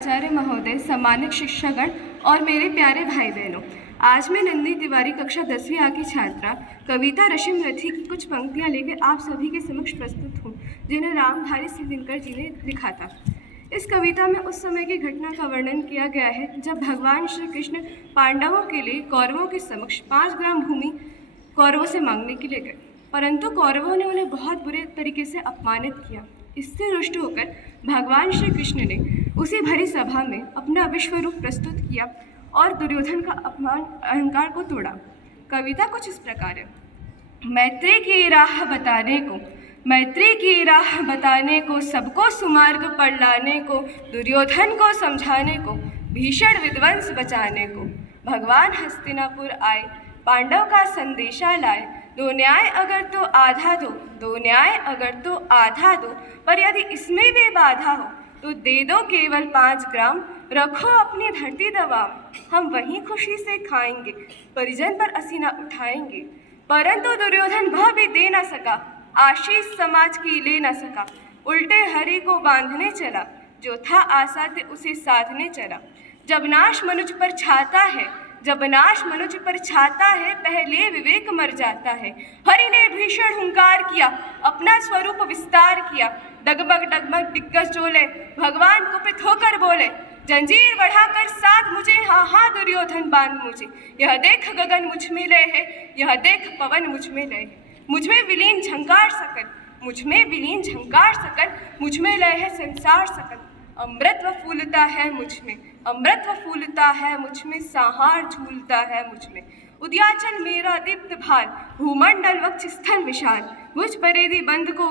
आचार्य महोदय, सम्मानित शिक्षकगण और मेरे प्यारे भाई बहनों, आज मैं नंदी तिवारी कक्षा 10वीं आ की छात्रा कविता रशिम रथी की कुछ पंक्तियां लेकर आप सभी के समक्ष प्रस्तुत हूँ, जिन्हें रामधारी सिंह दिनकर जी ने लिखा था। इस कविता में उस समय की घटना का वर्णन किया गया है जब भगवान श्री कृष्ण पांडवों के लिए कौरवों के समक्ष 5 ग्राम भूमि कौरवों से मांगने के लिए गए, परंतु कौरवों ने उन्हें बहुत बुरे तरीके से अपमानित किया। इससे रुष्ट होकर भगवान श्री कृष्ण ने उसी भरी सभा में अपना विश्व रूप प्रस्तुत किया और दुर्योधन का अपमान अहंकार को तोड़ा। कविता कुछ इस प्रकार है। मैत्री की राह बताने को, सबको सुमार्ग पर लाने को, दुर्योधन को समझाने को, भीषण विध्वंस बचाने को, भगवान हस्तिनापुर आए, पांडव का संदेशा लाए, दो न्याय अगर तो आधा दो, पर यदि इसमें भी बाधा हो तो दे दो केवल 5 ग्राम, रखो अपनी धरती दबाम, हम वहीं खुशी से खाएंगे, परिजन पर असीना उठाएंगे। परंतु दुर्योधन वह भी दे न सका, आशीष समाज की ले न सका, उल्टे हरि को बांधने चला, जो था आसाध्य उसे साधने चला। जब नाश मनुज पर छाता है, पहले विवेक मर जाता है। हरि ने भीषण हुंकार किया, अपना स्वरूप विस्तार किया, डगमग दिग्गज डोले, भगवान कुपित होकर बोले, जंजीर बढ़ाकर साथ मुझे, हाँ दुर्योधन बांध मुझे। यह देख गगन मुझ में लय है, यह देख पवन मुझ में लय है, मुझ में विलीन झंकार सकल, मुझ में लय है संसार सकल। अमृतत्व फूलता है मुझ में, संहार झूलता है मुझ में। उद्याचल मेरा दीप्त भार, भूमंडल वक्ष स्थल विशाल, मुझ परिधि बंध को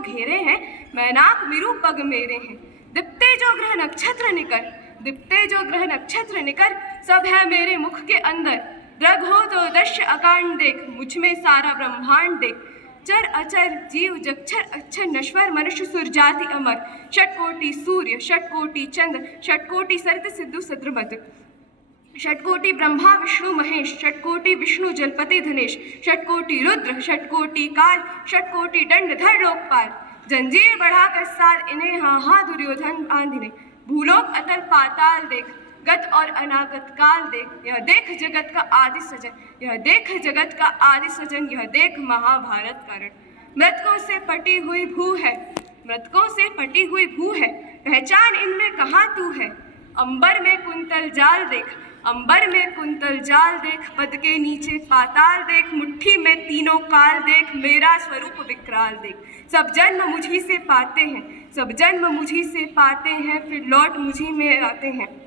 घेरे हैं, मैनाक मिरु पग मेरे हैं। दिप्ते जो ग्रह नक्षत्र निकर, सब है मेरे मुख के अंदर। द्रग हो तो दृश्य अकांड देख, मुझ में सारा ब्रह्मांड देख। चर अचर जीव जक्षर अक्षर नश्वर मनुष्य सुर जाति अमर, षटकोटि सूर्य षटकोटि चंद्र षटकोटि सरित सिद्धु सद्रमद, षटकोटि ब्रह्मा विष्णु महेश, षटकोटि विष्णु जलपति धनेश, षटकोटि रुद्र षटकोटि काल, षटकोटि दंडधर लोकपाल। जंजीर बढ़ाकर सार इन्हें, हाँ दुर्योधन बांधिने। भूलोक अतल पाताल देख, गत और अनागत काल देख, यह देख जगत का आदि सजन, यह देख महाभारत कारण। मृतकों से पटी हुई भू है, पहचान इनमें कहाँ तू है। अंबर में कुंतल जाल देख, पद के नीचे पाताल देख, मुट्ठी में तीनों काल देख, मेरा स्वरूप विकराल देख। सब जन्म मुझी से पाते हैं, फिर लौट मुझी में आते हैं।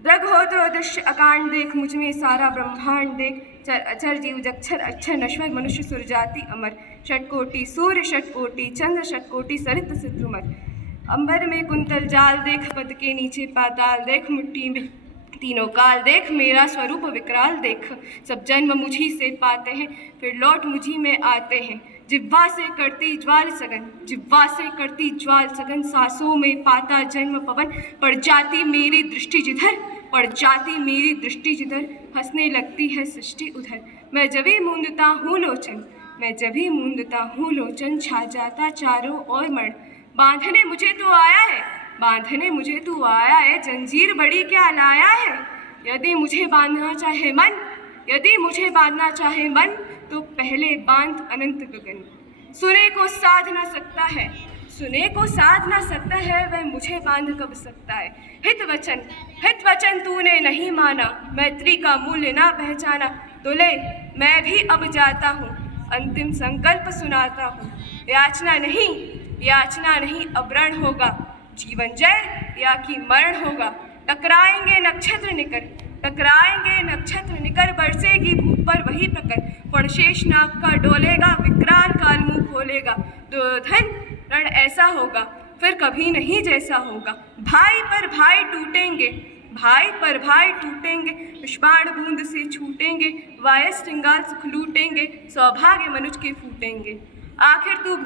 द्रग हो तो दृश्य अकांड देख, मुझ में सारा ब्रह्मांड देख। चर अचर जीव जक्षर अक्षर नश्वर मनुष्य सुर जाति अमर, षटकोटि सूर्य षटकोटि चंद्र षटकोटि सरित सिद्धुमर। अंबर में कुंतल जाल देख, पद के नीचे पाताल देख, मुट्ठी में तीनों काल देख, मेरा स्वरूप विकराल देख। सब जन्म मुझी से पाते हैं, फिर लौट मुझी में आते हैं। जिह्वा से करती ज्वाल सघन, सांसों में पाता जन्म पवन। पड़ जाती मेरी दृष्टि जिधर, हंसने लगती है सृष्टि उधर। मैं जभी मूंदता हूँ लोचन, छा जाता चारों ओर मण। बांधने मुझे तू आया है, जंजीर बड़ी क्या लाया है। यदि मुझे बांधना चाहे मन, तो पहले बांध अनंत गगन। सुने को साध ना सकता है, वह मुझे बांध कब सकता है। हित वचन तूने नहीं माना, मैत्री का मूल्य ना पहचाना। तो ले मैं भी अब जाता हूँ, अंतिम संकल्प सुनाता हूँ। याचना नहीं अवरण होगा, जीवन जय या कि मरण होगा। टकराएंगे नक्षत्र निकर, बरसेगी भूप पर वही प्रकर। फणशेष नाग का डोलेगा, विकराल काल मुंह खोलेगा। दुर्योधन रण ऐसा होगा, फिर कभी नहीं जैसा होगा। भाई पर भाई टूटेंगे, विषबाण बूंद से छूटेंगे। वायस श्रृंगार सुख लूटेंगे, सौभाग्य मनुज के फूटेंगे। आखिर तू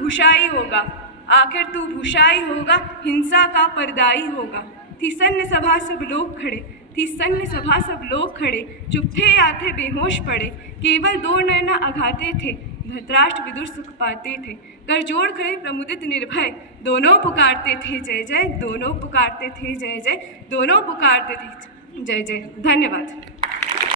भूषाई होगा, हिंसा का परदाई होगा। थी सन्य सभा सब लोग खड़े, चुप थे या थे बेहोश पड़े। केवल 2 नैना अघाते थे, धृतराष्ट्र विदुर सुख पाते थे। कर जोड़ खड़े प्रमुदित निर्भय, दोनों पुकारते थे जय जय, दोनों पुकारते थे जय जय, दोनों पुकारते थे जय जय। धन्यवाद।